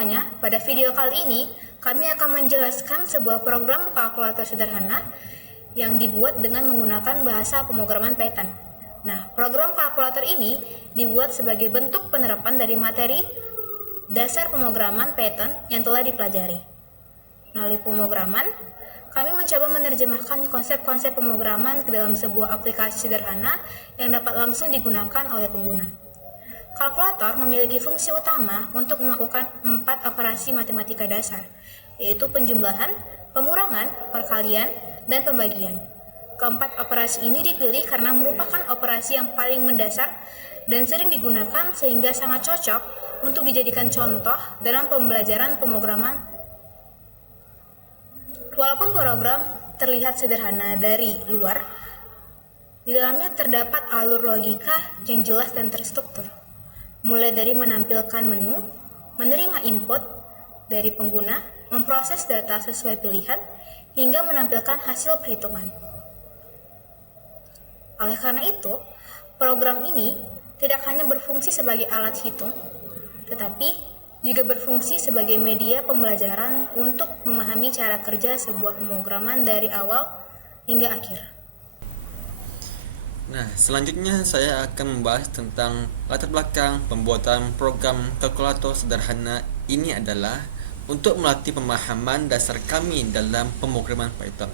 semuanya, pada video kali ini kami akan menjelaskan sebuah program kalkulator sederhana yang dibuat dengan menggunakan bahasa pemrograman Python. Nah, program kalkulator ini dibuat sebagai bentuk penerapan dari materi dasar pemrograman Python yang telah dipelajari. Melalui pemrograman, kami mencoba menerjemahkan konsep-konsep pemrograman ke dalam sebuah aplikasi sederhana yang dapat langsung digunakan oleh pengguna. Kalkulator memiliki fungsi utama untuk melakukan 4 operasi matematika dasar, yaitu penjumlahan, pengurangan, perkalian, dan pembagian. Keempat operasi ini dipilih karena merupakan operasi yang paling mendasar dan sering digunakan sehingga sangat cocok untuk dijadikan contoh dalam pembelajaran pemrograman. Walaupun program terlihat sederhana dari luar, di dalamnya terdapat alur logika yang jelas dan terstruktur. Mulai dari menampilkan menu, menerima input dari pengguna, memproses data sesuai pilihan, hingga menampilkan hasil perhitungan. Oleh karena itu, program ini tidak hanya berfungsi sebagai alat hitung, tetapi juga berfungsi sebagai media pembelajaran untuk memahami cara kerja sebuah pemrograman dari awal hingga akhir. Nah, selanjutnya saya akan membahas tentang latar belakang pembuatan program kalkulator sederhana ini adalah untuk melatih pemahaman dasar kami dalam pemrograman Python.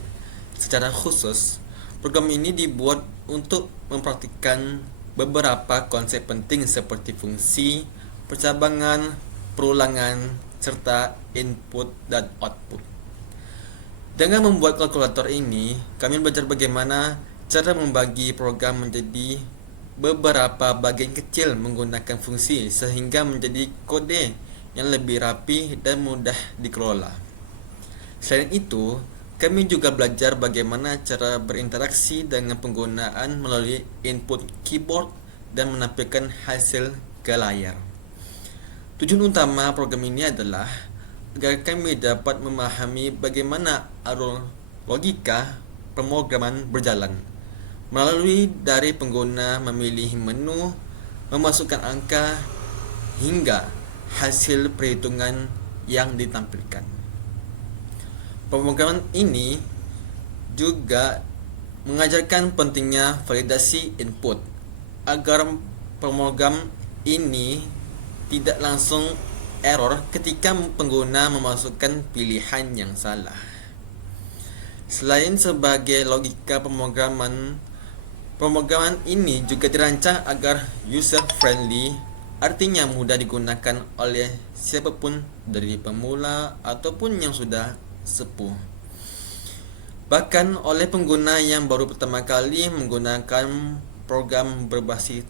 Secara khusus, program ini dibuat untuk mempraktikkan beberapa konsep penting seperti fungsi, percabangan, perulangan, serta input dan output. Dengan membuat kalkulator ini, kami belajar bagaimana cara membagi program menjadi beberapa bagian kecil menggunakan fungsi sehingga menjadi kode yang lebih rapi dan mudah dikelola. Selain itu, kami juga belajar bagaimana cara berinteraksi dengan penggunaan melalui input keyboard dan menampilkan hasil ke layar. Tujuan utama program ini adalah agar kami dapat memahami bagaimana alur logika pemrograman berjalan, melalui dari pengguna memilih menu, memasukkan angka, hingga hasil perhitungan yang ditampilkan. Pemrograman ini juga mengajarkan pentingnya validasi input, agar program ini tidak langsung error ketika pengguna memasukkan pilihan yang salah. Selain sebagai logika pemrograman ini juga dirancang agar user-friendly, artinya mudah digunakan oleh siapapun dari pemula ataupun yang sudah sepuh. Bahkan oleh pengguna yang baru pertama kali menggunakan program berbasis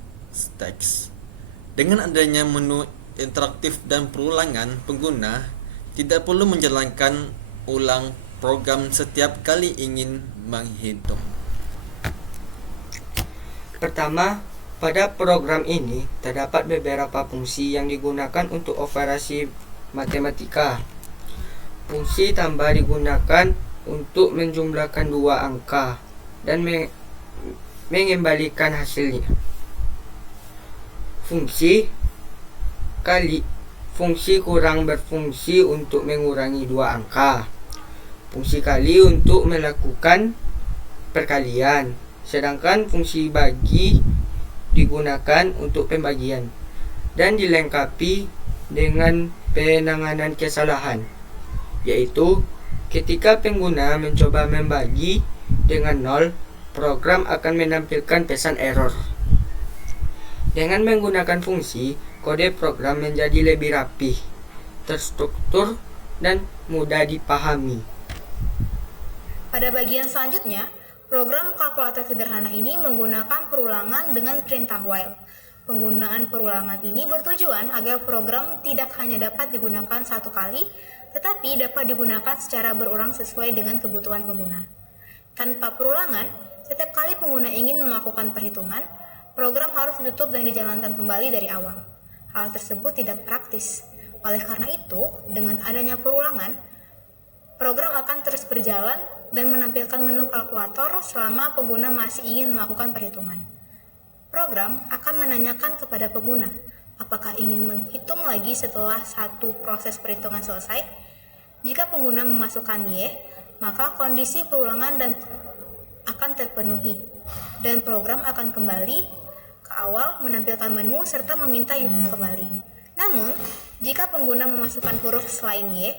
teks. Dengan adanya menu interaktif dan perulangan, pengguna tidak perlu menjalankan ulang program setiap kali ingin menghitung. Pertama, pada program ini terdapat beberapa fungsi yang digunakan untuk operasi matematika. Fungsi tambah digunakan untuk menjumlahkan dua angka dan mengembalikan hasilnya. Fungsi kali, fungsi kurang berfungsi untuk mengurangi dua angka. Fungsi kali untuk melakukan perkalian, sedangkan fungsi bagi digunakan untuk pembagian dan dilengkapi dengan penanganan kesalahan, yaitu ketika pengguna mencoba membagi dengan 0, program akan menampilkan pesan error. Dengan menggunakan fungsi, kode program menjadi lebih rapi, terstruktur, dan mudah dipahami. Pada bagian selanjutnya, program kalkulator sederhana ini menggunakan perulangan dengan perintah while. Penggunaan perulangan ini bertujuan agar program tidak hanya dapat digunakan satu kali, tetapi dapat digunakan secara berulang sesuai dengan kebutuhan pengguna. Tanpa perulangan, setiap kali pengguna ingin melakukan perhitungan, program harus ditutup dan dijalankan kembali dari awal. Hal tersebut tidak praktis. Oleh karena itu, dengan adanya perulangan, program akan terus berjalan dan menampilkan menu kalkulator selama pengguna masih ingin melakukan perhitungan. Program akan menanyakan kepada pengguna, Apakah ingin menghitung lagi setelah satu proses perhitungan selesai? Jika pengguna memasukkan Y, maka kondisi perulangan akan terpenuhi, dan program akan kembali ke awal menampilkan menu serta meminta input kembali. Namun, jika pengguna memasukkan huruf selain Y,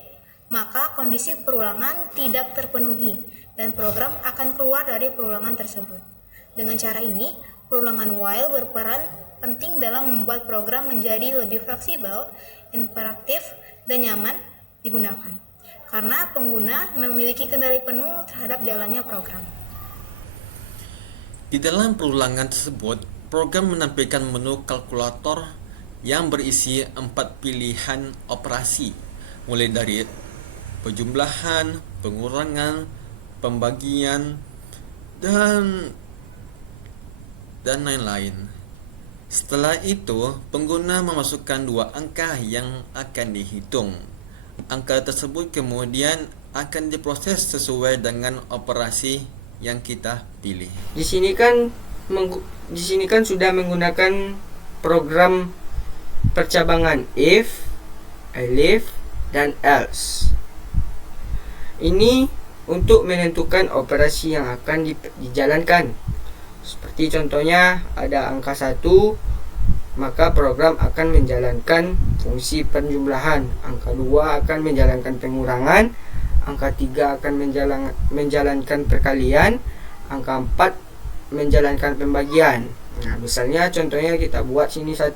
maka kondisi perulangan tidak terpenuhi dan program akan keluar dari perulangan tersebut. Dengan cara ini, perulangan while berperan penting dalam membuat program menjadi lebih fleksibel, interaktif, dan nyaman digunakan, karena pengguna memiliki kendali penuh terhadap jalannya program. Di dalam perulangan tersebut, program menampilkan menu kalkulator yang berisi 4 pilihan operasi, mulai dari penjumlahan, pengurangan, pembagian, dan lain-lain. Setelah itu, pengguna memasukkan 2 angka yang akan dihitung. Angka tersebut kemudian akan diproses sesuai dengan operasi yang kita pilih. Di sini kan sudah menggunakan program percabangan if, elif, dan else. Ini untuk menentukan operasi yang akan dijalankan. Seperti contohnya ada angka 1, maka program akan menjalankan fungsi penjumlahan. Angka 2 akan menjalankan pengurangan. Angka 3 akan menjalankan perkalian. Angka 4 menjalankan pembagian. Nah, misalnya contohnya kita buat sini 1.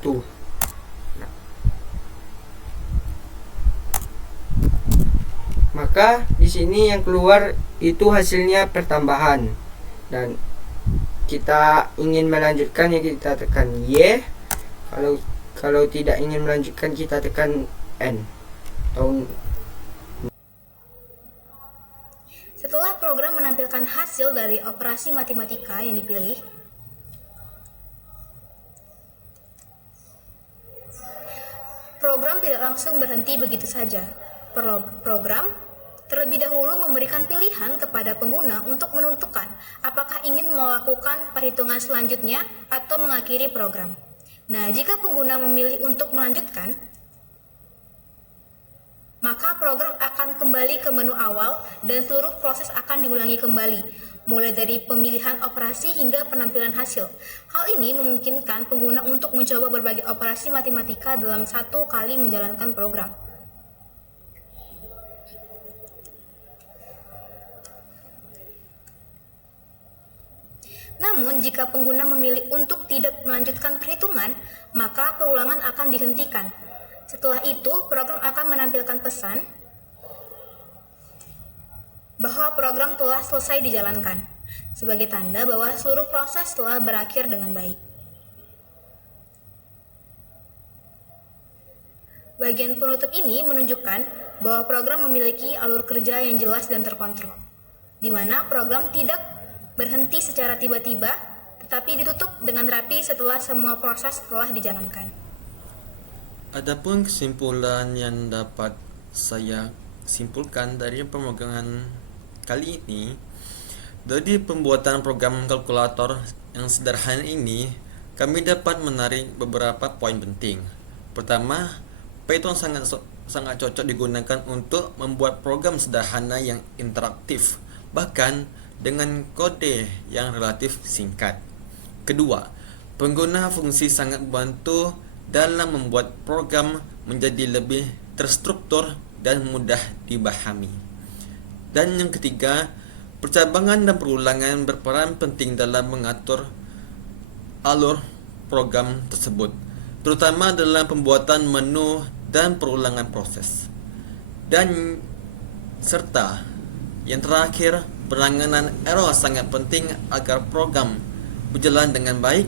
Maka di sini yang keluar itu hasilnya pertambahan, dan kita ingin melanjutkan ya kita tekan Y. Kalau tidak ingin melanjutkan kita tekan N. Setelah program menampilkan hasil dari operasi matematika yang dipilih, program tidak langsung berhenti begitu saja. Program terlebih dahulu memberikan pilihan kepada pengguna untuk menentukan apakah ingin melakukan perhitungan selanjutnya atau mengakhiri program. Nah, jika pengguna memilih untuk melanjutkan, maka program akan kembali ke menu awal dan seluruh proses akan diulangi kembali, mulai dari pemilihan operasi hingga penampilan hasil. Hal ini memungkinkan pengguna untuk mencoba berbagai operasi matematika dalam satu kali menjalankan program. Namun, jika pengguna memilih untuk tidak melanjutkan perhitungan, maka perulangan akan dihentikan. Setelah itu, program akan menampilkan pesan bahwa program telah selesai dijalankan, sebagai tanda bahwa seluruh proses telah berakhir dengan baik. Bagian penutup ini menunjukkan bahwa program memiliki alur kerja yang jelas dan terkontrol, di mana program tidak berhenti secara tiba-tiba, tetapi ditutup dengan rapi setelah semua proses telah dijalankan. Adapun kesimpulan yang dapat saya simpulkan dari pemrograman kali ini, dari pembuatan program kalkulator yang sederhana ini, kami dapat menarik beberapa poin penting. Pertama, Python sangat cocok digunakan untuk membuat program sederhana yang interaktif, bahkan dengan kode yang relatif singkat. Kedua, pengguna fungsi sangat membantu dalam membuat program menjadi lebih terstruktur dan mudah dipahami. Dan yang ketiga, percabangan dan perulangan berperan penting dalam mengatur alur program tersebut, terutama dalam pembuatan menu dan perulangan proses. Dan serta yang terakhir, penanganan error sangat penting agar program berjalan dengan baik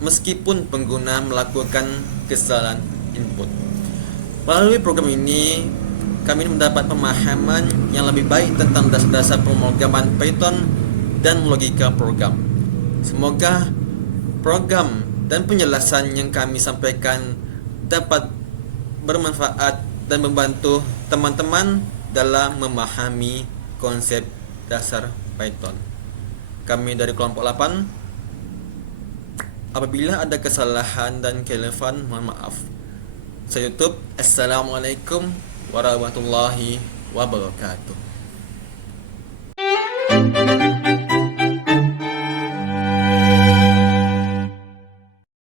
meskipun pengguna melakukan kesalahan input. Melalui program ini, kami mendapat pemahaman yang lebih baik tentang dasar-dasar pemrograman Python dan logika program. Semoga program dan penjelasan yang kami sampaikan dapat bermanfaat dan membantu teman-teman dalam memahami konsep dasar Python. Kami dari kelompok 8 Apabila ada kesalahan dan kelebihan, mohon maaf. Saya tutup. Assalamualaikum warahmatullahi wabarakatuh.